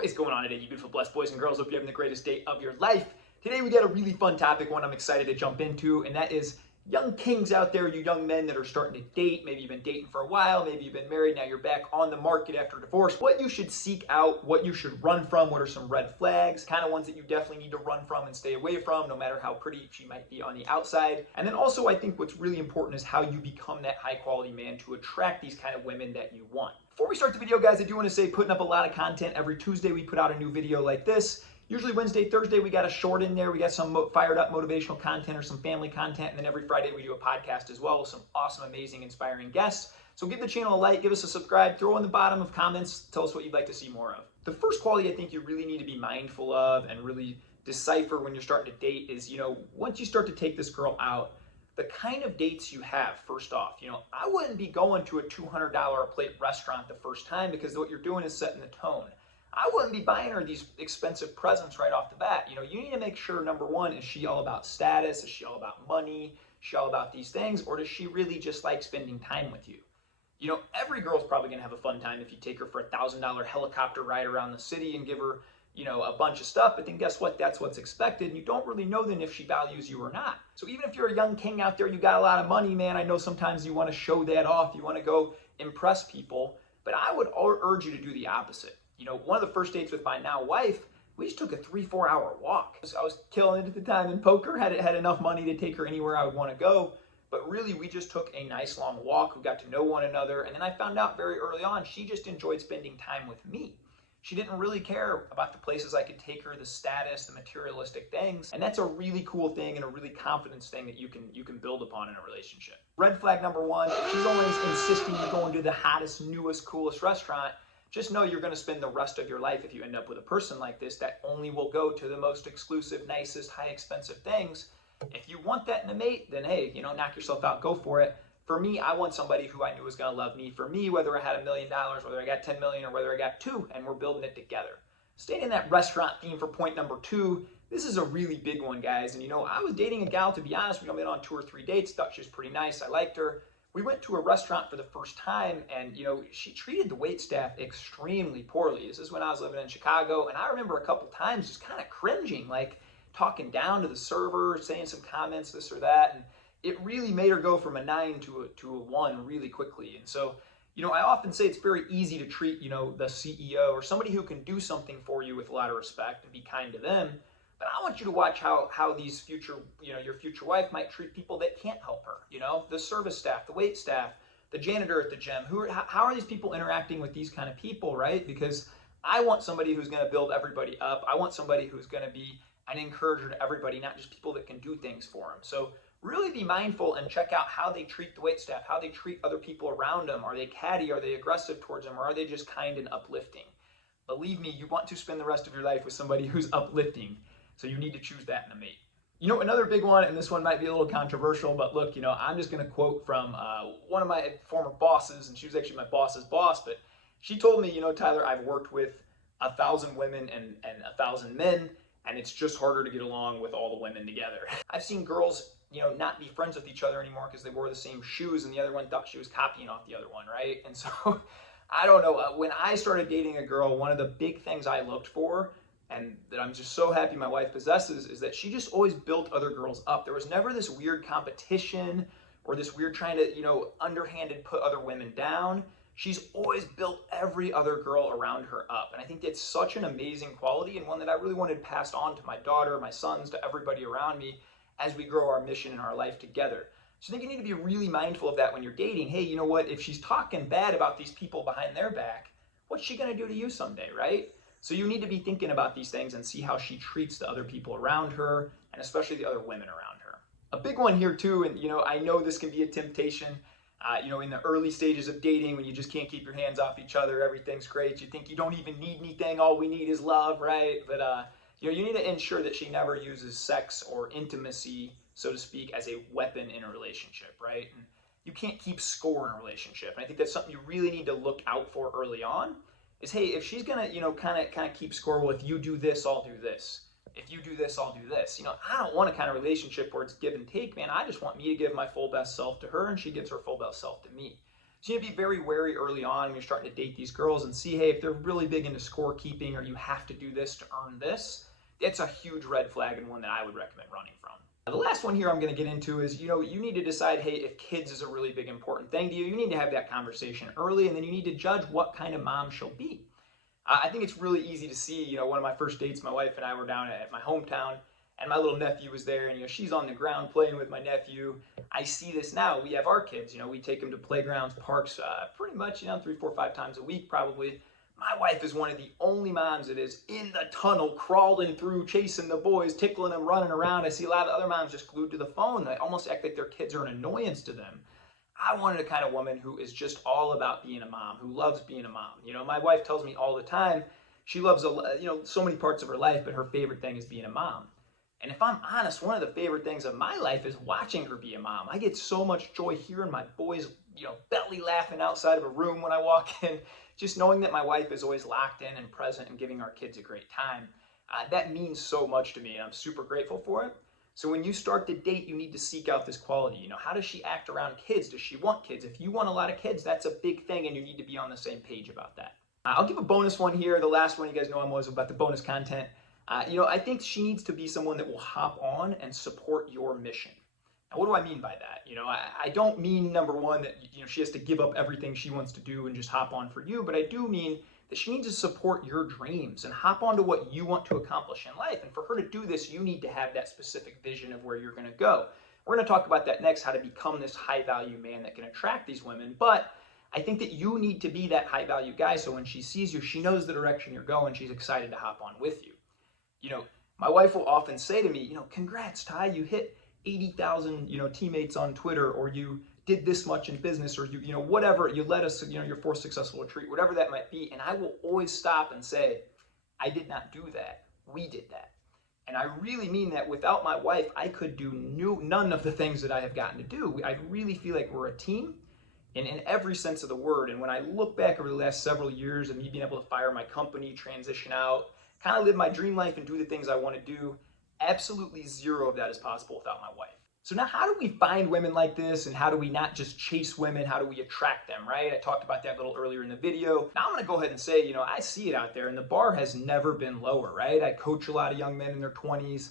What is going on today, you beautiful blessed boys and girls? Hope you're having the greatest day of your life. Today we got a really fun topic, one I'm excited to jump into, and that is young kings out there, you young men that are starting to date. Maybe you've been dating for a while, maybe you've been married, now you're back on the market after divorce. What you should seek out, what you should run from, what are some red flags, kind of ones that you definitely need to run from and stay away from, no matter how pretty she might be on the outside. And then also I think what's really important is how you become that high quality man to attract these kind of women that you want. Before we start the video, guys, I do want to say putting up a lot of content. Every Tuesday we put out a new video like this. Usually Wednesday, Thursday, we got a short in there. We got some fired up motivational content or some family content. And then every Friday we do a podcast as well with some awesome, amazing, inspiring guests. So give the channel a like, give us a subscribe, throw in the bottom of comments, tell us what you'd like to see more of. The first quality I think you really need to be mindful of and really decipher when you're starting to date is, once you start to take this girl out, the kind of dates you have. First off, I wouldn't be going to a $200 a plate restaurant the first time, because what you're doing is setting the tone. I wouldn't be buying her these expensive presents right off the bat. You need to make sure, number one, is she all about status? Is she all about money? Is she all about these things? Or does she really just like spending time with you? Every girl's probably going to have a fun time if you take her for a $1,000 helicopter ride around the city and give her, a bunch of stuff. But then guess what? That's what's expected. And you don't really know then if she values you or not. So even if you're a young king out there, you got a lot of money, man, I know sometimes you want to show that off. You want to go impress people. But I would urge you to do the opposite. One of the first dates with my now wife, we just took a 3-4 hour walk. I was killing it at the time in poker, had enough money to take her anywhere I would want to go. But really, we just took a nice long walk. We got to know one another. And then I found out very early on, she just enjoyed spending time with me. She didn't really care about the places I could take her, the status, the materialistic things. And that's a really cool thing and a really confidence thing that you can build upon in a relationship. Red flag number one, if she's always insisting you're going to the hottest, newest, coolest restaurant, just know you're going to spend the rest of your life, if you end up with a person like this, that only will go to the most exclusive, nicest, high expensive things. If you want that in a mate, then hey, knock yourself out, go for it. For me, I want somebody who I knew was going to love me. For me, whether I had $1 million, whether I got 10 million, or whether I got 2, and we're building it together. Staying in that restaurant theme for point number 2, this is a really big one, guys. And I was dating a gal, to be honest. We've been on 2 or 3 dates, thought she was pretty nice. I liked her. We went to a restaurant for the first time, and she treated the wait staff extremely poorly. This is when I was living in Chicago, and I remember a couple times just kind of cringing, like talking down to the server, saying some comments, this or that, and it really made her go from a 9 to a 1 really quickly. And so, I often say it's very easy to treat, the CEO or somebody who can do something for you with a lot of respect and be kind to them. But I want you to watch how these future, your future wife might treat people that can't help her. The service staff, the wait staff, the janitor at the gym. How are these people interacting with these kind of people, right? Because I want somebody who's going to build everybody up. I want somebody who's going to be an encourager to everybody, not just people that can do things for them. So really be mindful and check out how they treat the wait staff, how they treat other people around them. Are they catty? Are they aggressive towards them? Or are they just kind and uplifting? Believe me, you want to spend the rest of your life with somebody who's uplifting. So you need to choose that in a mate. Another big one, and this one might be a little controversial, but look, I'm just going to quote from one of my former bosses, and she was actually my boss's boss, but she told me, Tyler, I've worked with 1,000 women and 1,000 men, and it's just harder to get along with all the women together. I've seen girls, not be friends with each other anymore because they wore the same shoes, and the other one thought she was copying off the other one, right? And so, I don't know, when I started dating a girl, one of the big things I looked for, and that I'm just so happy my wife possesses, is that she just always built other girls up. There was never this weird competition or this weird trying to, underhanded put other women down. She's always built every other girl around her up. And I think that's such an amazing quality, and one that I really wanted passed on to my daughter, my sons, to everybody around me as we grow our mission and our life together. So I think you need to be really mindful of that when you're dating. Hey, you know what? If she's talking bad about these people behind their back, what's she going to do to you someday, right? So you need to be thinking about these things and see how she treats the other people around her, and especially the other women around her. A big one here too, and I know this can be a temptation, in the early stages of dating when you just can't keep your hands off each other, everything's great, you think you don't even need anything, all we need is love, right? But you need to ensure that she never uses sex or intimacy, so to speak, as a weapon in a relationship, right? And you can't keep score in a relationship. And I think that's something you really need to look out for early on. Is, hey, if she's gonna, kind of keep score, well, if you do this, I'll do this. If you do this, I'll do this. I don't want a kind of relationship where it's give and take, man. I just want me to give my full best self to her, and she gives her full best self to me. So you need to be very wary early on when you're starting to date these girls and see, hey, if they're really big into scorekeeping or you have to do this to earn this, it's a huge red flag and one that I would recommend running from. The last one here I'm going to get into is, you need to decide, hey, if kids is a really big important thing to you, you need to have that conversation early, and then you need to judge what kind of mom she'll be. I think it's really easy to see, one of my first dates, my wife and I were down at my hometown, and my little nephew was there, and she's on the ground playing with my nephew. I see this now. We have our kids, we take them to playgrounds, parks, pretty much, 3, 4, 5 times a week probably. My wife is one of the only moms that is in the tunnel, crawling through, chasing the boys, tickling them, running around. I see a lot of other moms just glued to the phone. They almost act like their kids are an annoyance to them. I wanted a kind of woman who is just all about being a mom, who loves being a mom. My wife tells me all the time she loves, so many parts of her life, but her favorite thing is being a mom. And if I'm honest, one of the favorite things of my life is watching her be a mom. I get so much joy hearing my boys, belly laughing outside of a room when I walk in. Just knowing that my wife is always locked in and present and giving our kids a great time. That means so much to me, and I'm super grateful for it. So when you start to date, you need to seek out this quality. How does she act around kids? Does she want kids? If you want a lot of kids, that's a big thing, and you need to be on the same page about that. I'll give a bonus one here. The last one, you guys know I'm always about the bonus content. I think she needs to be someone that will hop on and support your mission. Now, what do I mean by that? I don't mean, number one, that she has to give up everything she wants to do and just hop on for you, but I do mean that she needs to support your dreams and hop onto what you want to accomplish in life. And for her to do this, you need to have that specific vision of where you're going to go. We're going to talk about that next, how to become this high-value man that can attract these women. But I think that you need to be that high-value guy, so when she sees you, she knows the direction you're going. She's excited to hop on with you. My wife will often say to me, congrats, Ty, you hit 80,000, teammates on Twitter, or you did this much in business, or you whatever, you led us, your fourth successful retreat, whatever that might be. And I will always stop and say, I did not do that. We did that. And I really mean that. Without my wife, I could do none of the things that I have gotten to do. I really feel like we're a team, and in every sense of the word. And when I look back over the last several years of me being able to fire my company, transition out, kind of live my dream life and do the things I want to do, absolutely zero of that is possible without my wife. So now, how do we find women like this, and how do we not just chase women? How do we attract them, right? I talked about that a little earlier in the video. Now I'm going to go ahead and say, I see it out there, and the bar has never been lower, right? I coach a lot of young men in their 20s.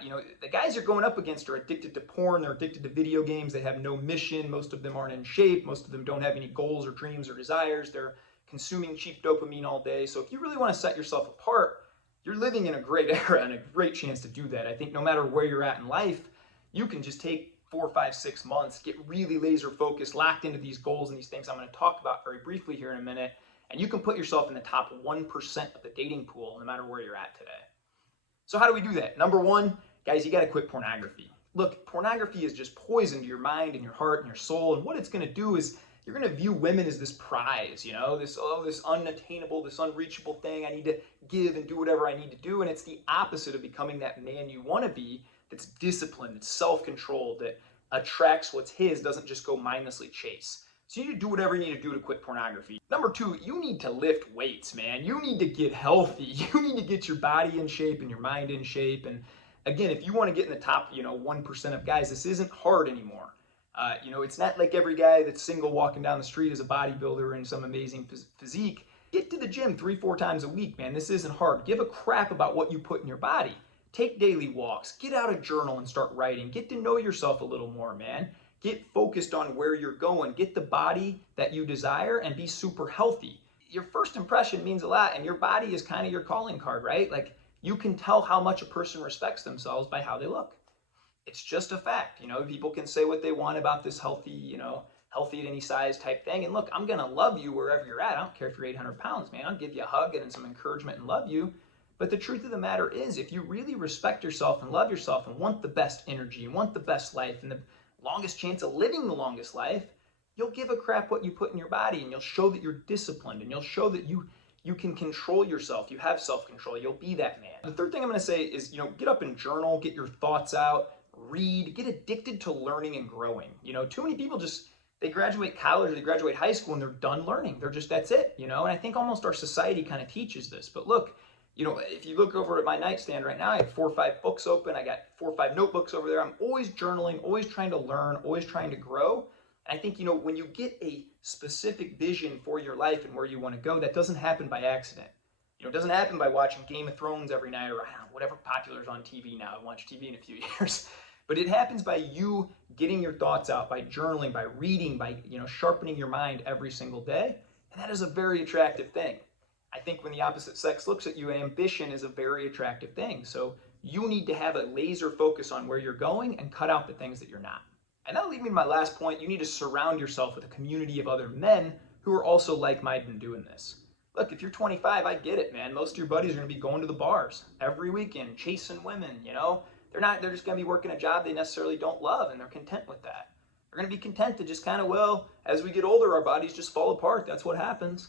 The guys you're going up against are addicted to porn. They're addicted to video games. They have no mission. Most of them aren't in shape. Most of them don't have any goals or dreams or desires. They're consuming cheap dopamine all day. So if you really want to set yourself apart, you're living in a great era and a great chance to do that. I think no matter where you're at in life, you can just take 4, 5, 6 months, get really laser focused, locked into these goals and these things I'm going to talk about very briefly here in a minute, and you can put yourself in the top 1% of the dating pool no matter where you're at today. So how do we do that? Number one, guys, you got to quit pornography. Look, pornography is just poison to your mind and your heart and your soul, and what it's going to do is you're going to view women as this prize, this unattainable, this unreachable thing. I need to give and do whatever I need to do. And it's the opposite of becoming that man you want to be, that's disciplined, that's self-controlled, that attracts what's his, doesn't just go mindlessly chase. So you need to do whatever you need to do to quit pornography. Number two, you need to lift weights, man. You need to get healthy. You need to get your body in shape and your mind in shape. And again, if you want to get in the top, 1% of guys, this isn't hard anymore. It's not like every guy that's single walking down the street is a bodybuilder in some amazing physique. Get to the gym 3, 4 times a week, man. This isn't hard. Give a crap about what you put in your body. Take daily walks. Get out a journal and start writing. Get to know yourself a little more, man. Get focused on where you're going. Get the body that you desire and be super healthy. Your first impression means a lot, and your body is kind of your calling card, right? Like, you can tell how much a person respects themselves by how they look. It's just a fact. People can say what they want about this healthy, healthy at any size type thing. And look, I'm going to love you wherever you're at. I don't care if you're 800 pounds, man. I'll give you a hug and some encouragement and love you. But the truth of the matter is, if you really respect yourself and love yourself and want the best energy and want the best life and the longest chance of living the longest life, you'll give a crap what you put in your body, and you'll show that you're disciplined, and you'll show that you can control yourself. You have self-control. You'll be that man. The third thing I'm going to say is, get up and journal, get your thoughts out, read, get addicted to learning and growing. Too many people they graduate college or they graduate high school and they're done learning. They're just, that's it, and I think almost our society kind of teaches this. But look, if you look over at my nightstand right now, I have 4 or 5 books open. I got 4 or 5 notebooks over there. I'm always journaling, always trying to learn, always trying to grow. And I think, when you get a specific vision for your life and where you want to go, that doesn't happen by accident. It doesn't happen by watching Game of Thrones every night, or whatever popular is on TV now. I haven't watched TV in a few years. But it happens by you getting your thoughts out, by journaling, by reading, by sharpening your mind every single day. And that is a very attractive thing. I think when the opposite sex looks at you, ambition is a very attractive thing. So you need to have a laser focus on where you're going and cut out the things that you're not. And that'll lead me to my last point. You need to surround yourself with a community of other men who are also like-minded in doing this. Look, if you're 25, I get it, man. Most of your buddies are going to be going to the bars every weekend, chasing women, They're just going to be working a job they necessarily don't love, and they're content with that. They're going to be content to just kind of, as we get older, our bodies just fall apart. That's what happens.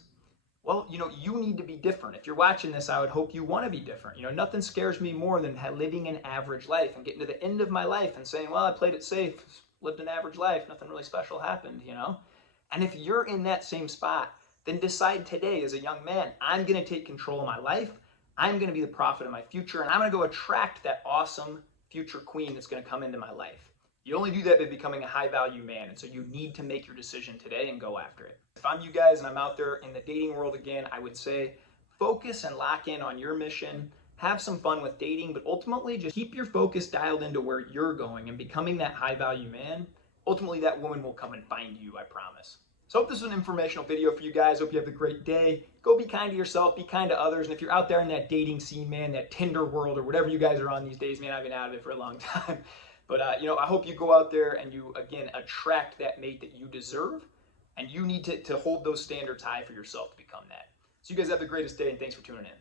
Well, you need to be different. If you're watching this, I would hope you want to be different. Nothing scares me more than living an average life and getting to the end of my life and saying, well, I played it safe, lived an average life, nothing really special happened, And if you're in that same spot, then decide today as a young man, I'm going to take control of my life. I'm going to be the prophet of my future, and I'm going to go attract that awesome future queen that's going to come into my life. You only do that by becoming a high-value man, and so you need to make your decision today and go after it. If I'm you guys and I'm out there in the dating world again, I would say focus and lock in on your mission. Have some fun with dating, but ultimately just keep your focus dialed into where you're going and becoming that high-value man. Ultimately, that woman will come and find you, I promise. So I hope this was an informational video for you guys. Hope you have a great day. Go be kind to yourself, be kind to others. And if you're out there in that dating scene, man, that Tinder world or whatever you guys are on these days, man, I've been out of it for a long time. But, I hope you go out there and you, again, attract that mate that you deserve. And you need to hold those standards high for yourself to become that. So you guys have the greatest day, and thanks for tuning in.